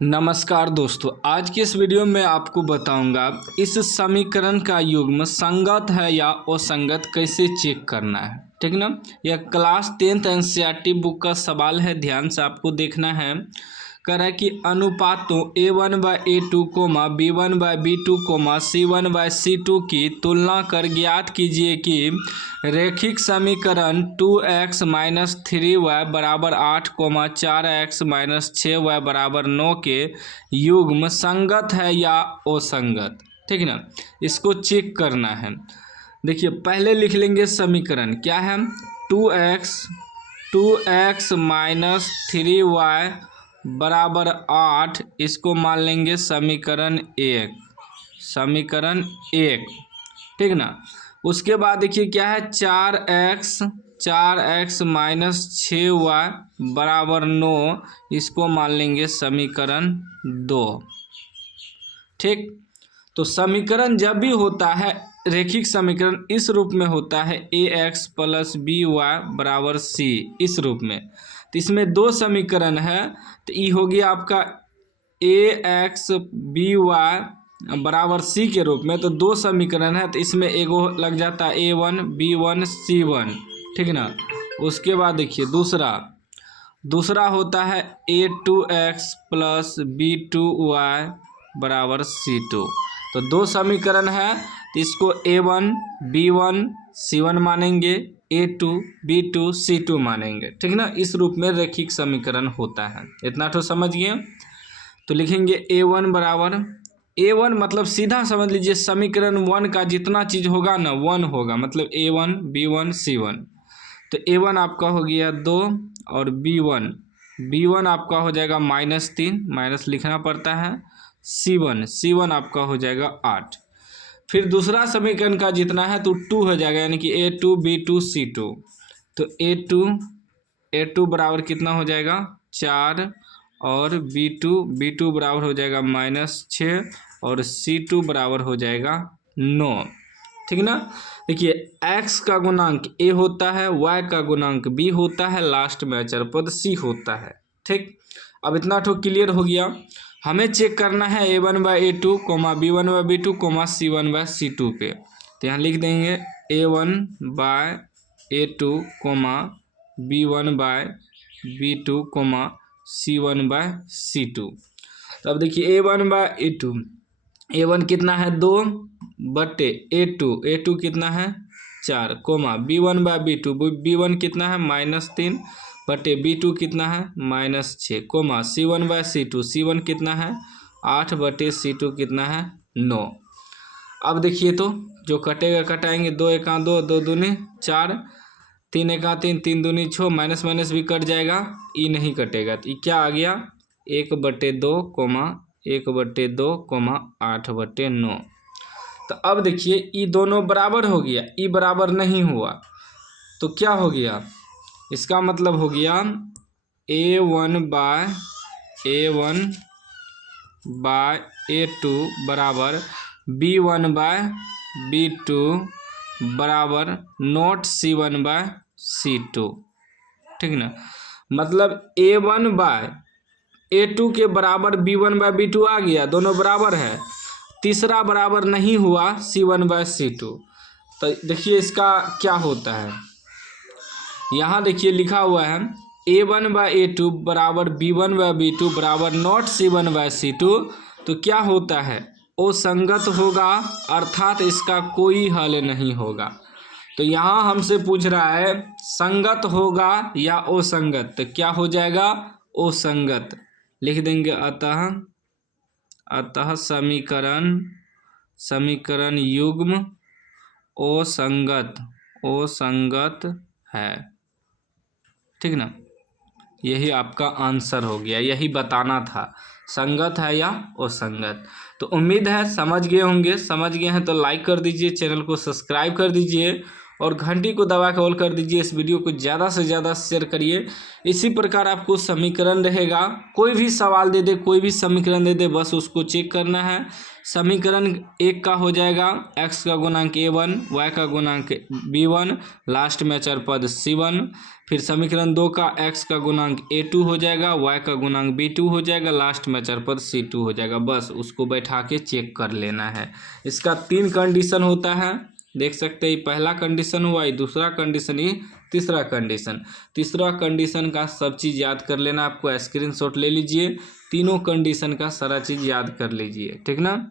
नमस्कार दोस्तों, आज की इस वीडियो में आपको बताऊंगा इस समीकरण का युग्म संगत है या असंगत कैसे चेक करना है। ठीक ना। यह क्लास 10th एनसीईआरटी बुक का सवाल है, ध्यान से आपको देखना है। कह रहा है कि अनुपातों a1/a2, b1/b2, c1/c2 की तुलना कर ज्ञात कीजिए कि रैखिक समीकरण 2x - 3y = 8, 4x - 6y = 9 के युग्म संगत है या असंगत। ठीक ना, इसको चेक करना है। देखिए, पहले लिख लेंगे समीकरण क्या है। 2x - 3y = 8, इसको मान लेंगे समीकरण 1। ठीक ना। उसके बाद देखिए क्या है, 4x - 6y = 9, इसको मान लेंगे समीकरण 2। ठीक, तो समीकरण जब भी होता है रैखिक समीकरण इस रूप में होता है ax + by = c, इस रूप में। तो इसमें दो समीकरण है, तो ये हो गया आपका ax by = c के रूप में। तो दो समीकरण है, तो इसमें एगो लग जाता है a1 b1 c1। ठीक ना। उसके बाद देखिए दूसरा होता है a2x + b2y = c2। तो दो समीकरण है, तो इसको a1 b1 c1 मानेंगे, a2 b2 c2 मानेंगे। ठीक ना। इस रूप में रैखिक समीकरण होता है। इतना तो समझ गए। तो लिखेंगे a1 मतलब सीधा समझ लीजिए समीकरण 1 का जितना चीज़ होगा ना 1 होगा, मतलब a1 b1 c1। तो a1 आपका हो गया 2 और b1 आपका हो जाएगा -3, माइनस लिखना पड़ता है। c1 आपका हो जाएगा 8। फिर दूसरा समीकरण का जितना है तो 2 हो जाएगा, यानी कि a2 b2 c2। तो a2 बराबर कितना हो जाएगा 4, और b2 बराबर हो जाएगा -6, और c2 बराबर हो जाएगा 9। ठीक ना। देखिए, x का गुणांक a होता है, y का गुणांक b होता है, लास्ट में अचर पद c होता है। ठीक, अब इतना तो क्लियर हो गया। हमें चेक करना है a1/a2, b1/b2, c1/c2 पे। तो यहाँ लिख देंगे a1/a2, b1/b2, c1/c2। तो अब देखिए a1 कितना है 2/a2 कितना है 4, b1/b2 कितना है -3/b2 कितना है -6, c1/c2 कितना है 8/c2 कितना है 9। अब देखिए, तो जो कटेगा कटाएंगे, 2 × 2, 2 दूनी 4, 3 × 3, 3 दूनी 6, माइनस माइनस भी कट जाएगा, ई नहीं कटेगा। तो ये क्या आ गया 1/2, 1/2, 8/9। तो अब देखिए ये दोनों बराबर हो गया, ई बराबर नहीं हुआ, तो क्या हो गया, इसका मतलब हो गया a1/a2 बराबर b1/b2 बराबर नॉट c1/c2। ठीक ना। मतलब a1/a2 के बराबर b1/b2 आ गया, दोनों बराबर है। तीसरा बराबर नहीं हुआ c1/c2। तो देखिए इसका क्या होता है, यहाँ देखिए लिखा हुआ है a1/a2 बराबर b1/b2 बराबर नॉट c1/c2। तो क्या होता है, असंगत होगा, अर्थात इसका कोई हल नहीं होगा। तो यहाँ हमसे पूछ रहा है संगत होगा या असंगत, तो क्या हो जाएगा असंगत। लिख देंगे अतः समीकरण युग्म असंगत है। ठीक ना। यही आपका आंसर हो गया, यही बताना था संगत है या असंगत। तो उम्मीद है समझ गए होंगे। समझ गए हैं तो लाइक कर दीजिए, चैनल को सब्सक्राइब कर दीजिए और घंटी को दबा के ऑल कर दीजिए। इस वीडियो को ज़्यादा से ज़्यादा शेयर करिए। इसी प्रकार आपको समीकरण रहेगा, कोई भी सवाल दे दे, कोई भी समीकरण दे दे, बस उसको चेक करना है। समीकरण 1 का हो जाएगा x का गुणांक a1, y का गुणांक b1, लास्ट में अचर पद c1। फिर समीकरण 2 का x का गुणांक a2 हो जाएगा, y का गुणांक b2 हो जाएगा, लास्ट में अचर पद c2 हो जाएगा। बस उसको बैठा के चेक कर लेना है। इसका 3 कंडीशन होता है, देख सकते हैं। पहला कंडीशन हुआ, ये दूसरा कंडीशन, ये तीसरा कंडीशन। तीसरा कंडीशन का सब चीज़ याद कर लेना, आपको स्क्रीनशॉट ले लीजिए। तीनों कंडीशन का सारा चीज़ याद कर लीजिए, ठीक ना।